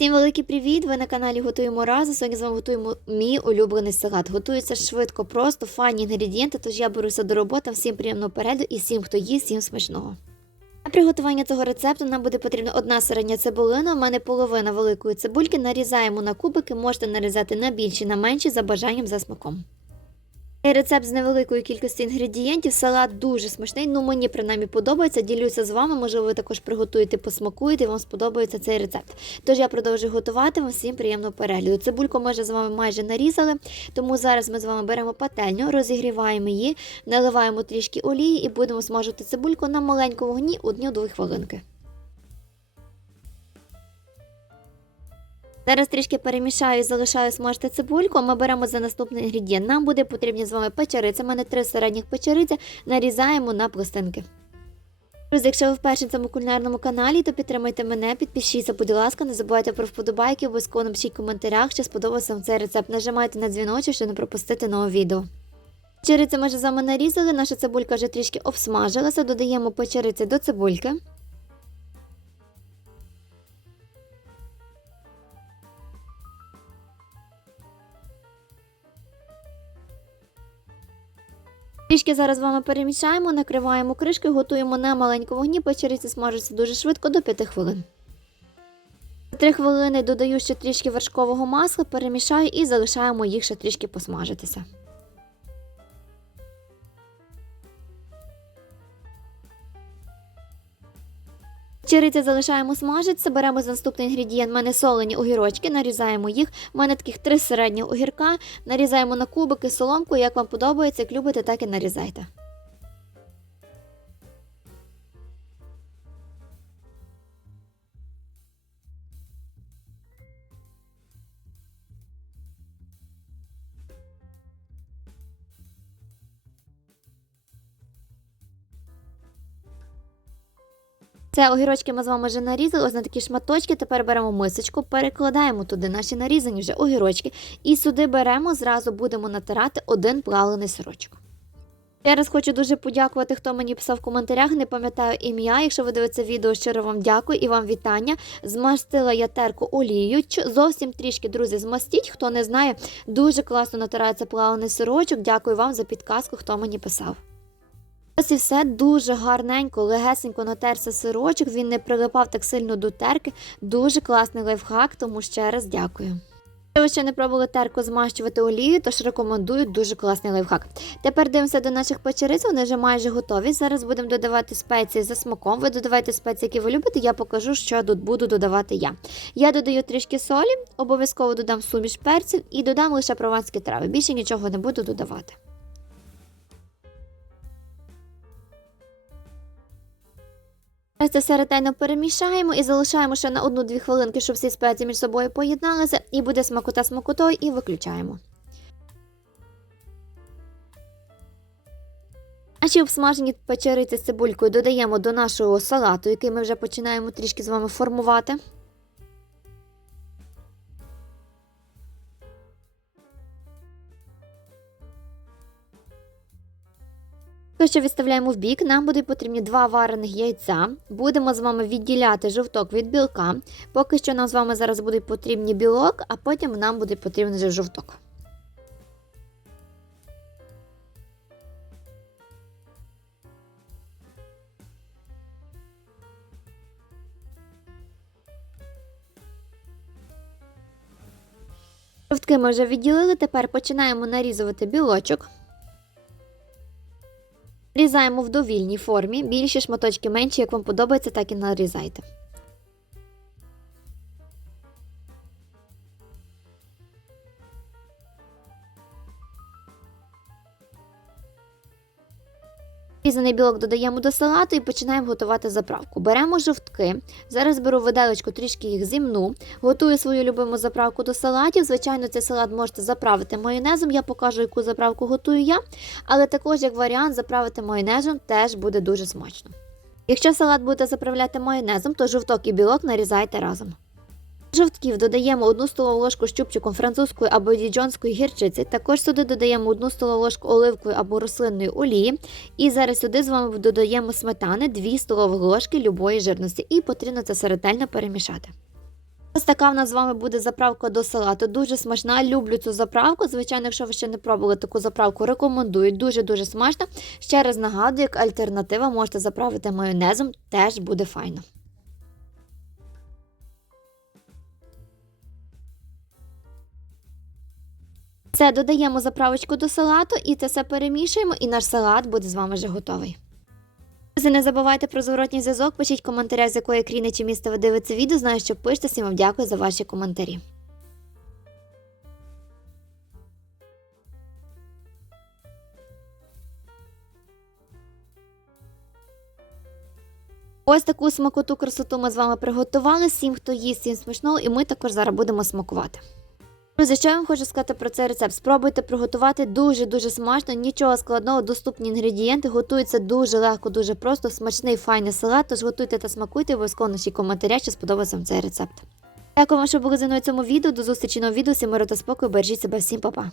Всім великий привіт! Ви на каналі Готуємо разом. Сьогодні з вами готуємо мій улюблений салат. Готується швидко, просто файні інгредієнти, тож я беруся до роботи. Всім приємного переду і всім, хто їсть, всім смачного. На приготування цього рецепту нам буде потрібна одна середня цибулина. У мене половина великої цибульки. Нарізаємо на кубики, можете нарізати на більші, на менші за бажанням за смаком. Рецепт з невеликою кількістю інгредієнтів. Салат дуже смачний, ну мені принаймні подобається. Ділюся з вами. Можливо, ви також приготуєте, посмакуєте, і вам сподобається цей рецепт. Тож я продовжую готувати вам всім приємного перегляду. Цибульку ми вже з вами майже нарізали, тому зараз ми з вами беремо пательню, розігріваємо її, наливаємо трішки олії і будемо смажити цибульку на маленькому вогні 1-2 хвилинки. Зараз трішки перемішаю і залишаю смажити цибульку. Ми беремо за наступний інгредієнт. Нам буде потрібні з вами печериця. У мене три середніх печериці. Нарізаємо на пластинки. Друзі, якщо ви вперше на цьому кулінарному каналі, то підтримайте мене, підпишіться, будь ласка, не забувайте про вподобайки, обов'язково напишіть в коментарях, чи сподобався вам цей рецепт. Нажимайте на дзвіночок, щоб не пропустити нове відео. Печерицю ми вже з вами нарізали, наша цибулька вже трішки обсмажилася, додаємо печериці до цибульки. Трішки зараз вами перемішаємо, накриваємо кришки, готуємо на маленькому вогні, печериці смажаться дуже швидко до 5 хвилин. За 3 хвилини додаю ще трішки вершкового масла, перемішаю і залишаємо їх ще трішки посмажитися. Чериці залишаємо смажитися, беремо за наступний інгредієнт. Мене солені огірочки, нарізаємо їх. У мене таких три середніх огірка. Нарізаємо на кубики, соломку, як вам подобається, як любите, так і нарізайте. Це огірочки ми з вами вже нарізали, ось на такі шматочки. Тепер беремо мисочку, перекладаємо туди наші нарізані вже огірочки. І сюди беремо, зразу будемо натирати один плавлений сирочок. Я раз хочу дуже подякувати, хто мені писав в коментарях. Не пам'ятаю ім'я. Якщо ви дивитеся відео, щиро вам дякую і вам вітання. Змастила я терку олією. Зовсім трішки, друзі, змастіть. Хто не знає, дуже класно натирається плавлений сирочок. Дякую вам за підказку, хто мені писав. Ось і все дуже гарненько, легесенько натерся сирочок, він не прилипав так сильно до терки. Дуже класний лайфхак, тому ще раз дякую. Якщо ви ще не пробували терку змащувати олією, тож рекомендую дуже класний лайфхак. Тепер дивимося до наших печериць, вони вже майже готові. Зараз будемо додавати спеції за смаком. Ви додавайте спеції, які ви любите, я покажу, що буду додавати я. Я додаю трішки солі, обов'язково додам суміш перців і додам лише прованські трави. Більше нічого не буду додавати. Це все ретельно перемішаємо і залишаємо ще на 1-2 хвилинки, щоб всі спеції між собою поєдналися, і буде смакота смакотою, і виключаємо. А ще обсмажені печериці з цибулькою додаємо до нашого салату, який ми вже починаємо трішки з вами формувати. То, що відставляємо в бік, нам будуть потрібні два варених яйця. Будемо з вами відділяти жовток від білка. Поки що нам з вами зараз будуть потрібні білок, а потім нам буде потрібен жовток. Жовтки ми вже відділили, тепер починаємо нарізувати білочок. Різаємо в довільній формі, більші шматочки менші, як вам подобається, так і нарізайте. Різаний білок додаємо до салату і починаємо готувати заправку. Беремо жовтки. Зараз беру виделочку, трішки їх зімну. Готую свою любиму заправку до салатів. Звичайно, цей салат можете заправити майонезом. Я покажу, яку заправку готую я. Але також, як варіант, заправити майонезом теж буде дуже смачно. Якщо салат будете заправляти майонезом, то жовток і білок нарізайте разом. Жовтків додаємо 1 столову ложку з чубчиком французької або діджонської гірчиці. Також сюди додаємо 1 столову ложку оливкової або рослинної олії. І зараз сюди з вами додаємо сметани 2 столові ложки любої жирності і потрібно це все ретельно перемішати. Ось така в нас з вами буде заправка до салату. Дуже смачна. Люблю цю заправку. Звичайно, якщо ви ще не пробували таку заправку, рекомендую. Дуже-дуже смачно. Ще раз нагадую, як альтернатива можете заправити майонезом, теж буде файно. Все, додаємо заправочку до салату і це все перемішуємо, і наш салат буде з вами вже готовий. Не забувайте про зворотній зв'язок, пишіть в коментарях, з якої країни чи міста ви дивитеся відео. Знаю, що пишете, всім вам дякую за ваші коментарі. Ось таку смакоту красоту ми з вами приготували. Всім, хто їсть, всім смачного, і ми також зараз будемо смакувати. Друзі, що я вам хочу сказати про цей рецепт? Спробуйте приготувати дуже-дуже смачно, нічого складного, доступні інгредієнти, готується дуже легко, дуже просто, смачний, файний салат, тож готуйте та смакуйте, обов'язково наші коментарі, чи сподобався вам цей рецепт. Дякую вам, що були зі мною в цьому відео. До зустрічі нового відео. Всім миру та спокою, бережіть себе, всім па-па.